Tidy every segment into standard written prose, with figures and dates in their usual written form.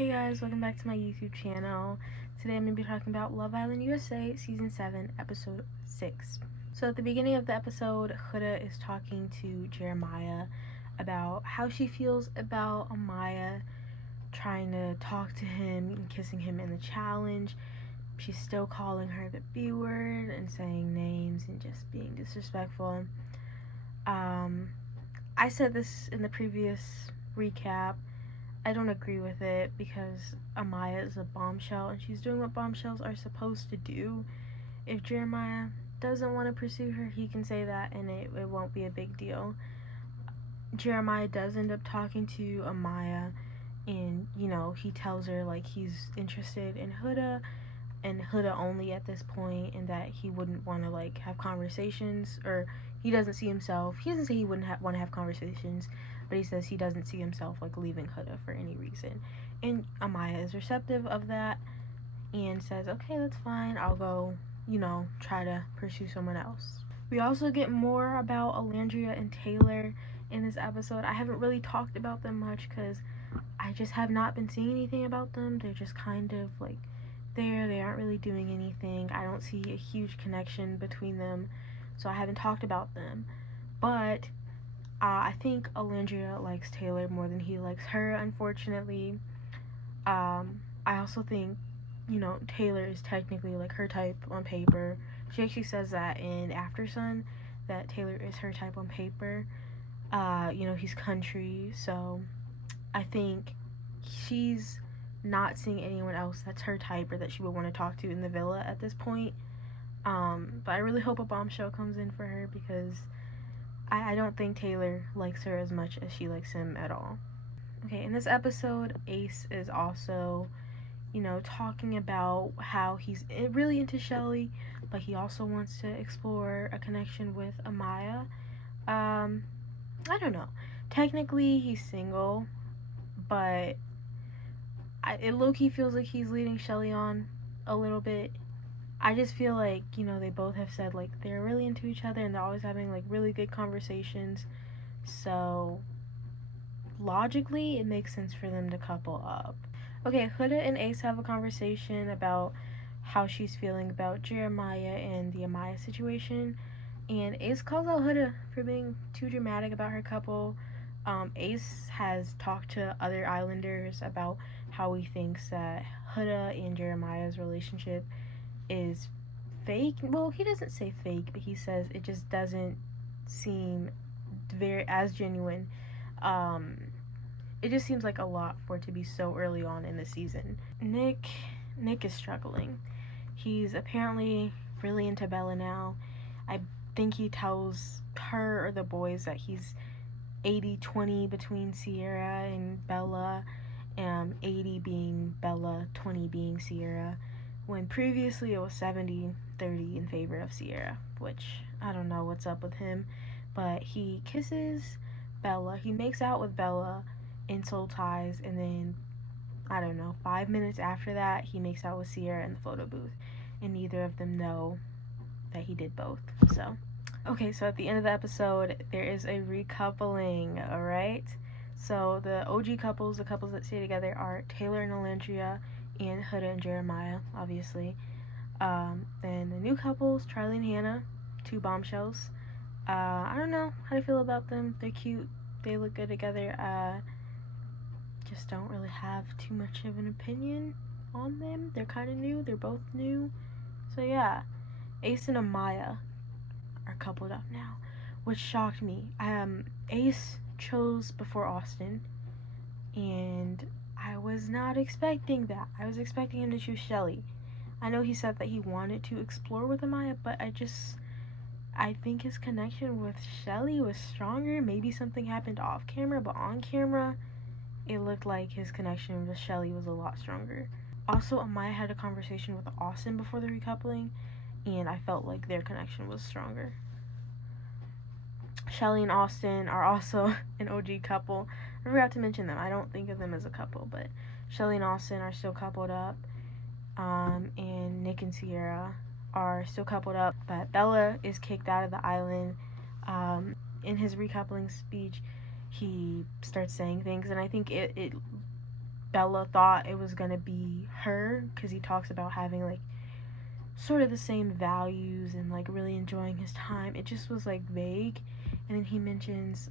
Hey guys, welcome back to my YouTube channel. Today I'm going to be talking about Love Island USA Season 7, Episode 6. So at the beginning of the episode, Huda is talking to Jeremiah about how she feels about Amaya trying to talk to him and kissing him in the challenge. She's still calling her the B word and saying names and just being disrespectful. I said this in the previous recap. I don't agree with it because Amaya is a bombshell and she's doing what bombshells are supposed to do. If Jeremiah doesn't want to pursue her, he can say that and it won't be a big deal. Jeremiah does end up talking to Amaya and, he tells her like he's interested in Huda and Huda only at this point, and that he wouldn't want to like have conversations, or he doesn't see himself. He doesn't say he wouldn't want to have conversations, but he says he doesn't see himself like leaving Huda for any reason. And Amaya is receptive of that and says, okay, that's fine. I'll go, try to pursue someone else. We also get more about Alandria and Taylor in this episode. I haven't really talked about them much because I just have not been seeing anything about them. They're just kind of like there. They aren't really doing anything. I don't see a huge connection between them, so I haven't talked about them. But I think Alandria likes Taylor more than he likes her, unfortunately. I also think, Taylor is technically like her type on paper. She actually says that in After Sun, that Taylor is her type on paper. He's country, so I think she's not seeing anyone else that's her type or that she would want to talk to in the villa at this point. But I really hope a bombshell comes in for her because I don't think Taylor likes her as much as she likes him at all. Okay, in this episode, Ace is also, talking about how he's really into Shelly, but he also wants to explore a connection with Amaya. I don't know. Technically, he's single, but it low-key feels like he's leading Shelly on a little bit. I just feel like, they both have said, like, they're really into each other and they're always having, like, really good conversations. So, logically, it makes sense for them to couple up. Okay, Huda and Ace have a conversation about how she's feeling about Jeremiah and the Amaya situation. And Ace calls out Huda for being too dramatic about her couple. Ace has talked to other islanders about how he thinks that Huda and Jeremiah's relationship is fake. Well, he doesn't say fake, but he says it just doesn't seem very as genuine. It just seems like a lot for it to be so early on in the season. Nick is struggling. He's apparently really into Bella now. I think he tells her or the boys that he's 80-20 between Sierra and Bella, 80 being Bella, 20 being Sierra, when previously it was 70-30 in favor of Sierra, which I don't know what's up with him. But he kisses Bella, he makes out with Bella in Soul Ties, and then, I don't know, 5 minutes after that, he makes out with Sierra in the photo booth, and neither of them know that he did both. So, okay, so at the end of the episode, there is a recoupling, alright? So the OG couples, the couples that stay together, are Taylor and Alandria, and Huda and Jeremiah, obviously. Then the new couples, Charlie and Hannah, two bombshells. I don't know how to feel about them. They're cute. They look good together. Just don't really have too much of an opinion on them. They're kind of new. They're both new. So yeah, Ace and Amaya are coupled up now, which shocked me. Ace chose before Austin, and I was not expecting that. I was expecting him to choose Shelly. I know he said that he wanted to explore with Amaya, but I think his connection with Shelly was stronger. Maybe something happened off camera, but on camera, it looked like his connection with Shelly was a lot stronger. Also, Amaya had a conversation with Austin before the recoupling, and I felt like their connection was stronger. Shelly and Austin are also an OG couple. I forgot to mention them. I don't think of them as a couple, but Shelly and Austin are still coupled up, and Nick and Sierra are still coupled up, but Bella is kicked out of the island. In his recoupling speech, he starts saying things, and I think it Bella thought it was gonna be her, because he talks about having like sort of the same values and like really enjoying his time. It just was like vague. And then he mentions,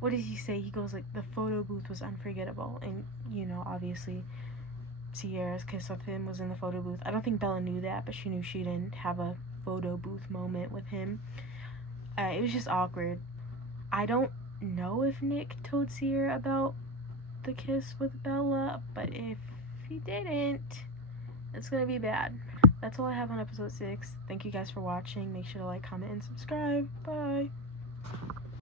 what does he say? He goes like, the photo booth was unforgettable. And you know, obviously Sierra's kiss with him was in the photo booth. I don't think Bella knew that, but she knew she didn't have a photo booth moment with him. It was just awkward. I don't know if Nick told Sierra about the kiss with Bella, but if he didn't, it's gonna be bad. That's all I have on episode 6. Thank you guys for watching. Make sure to like, comment, and subscribe. Bye.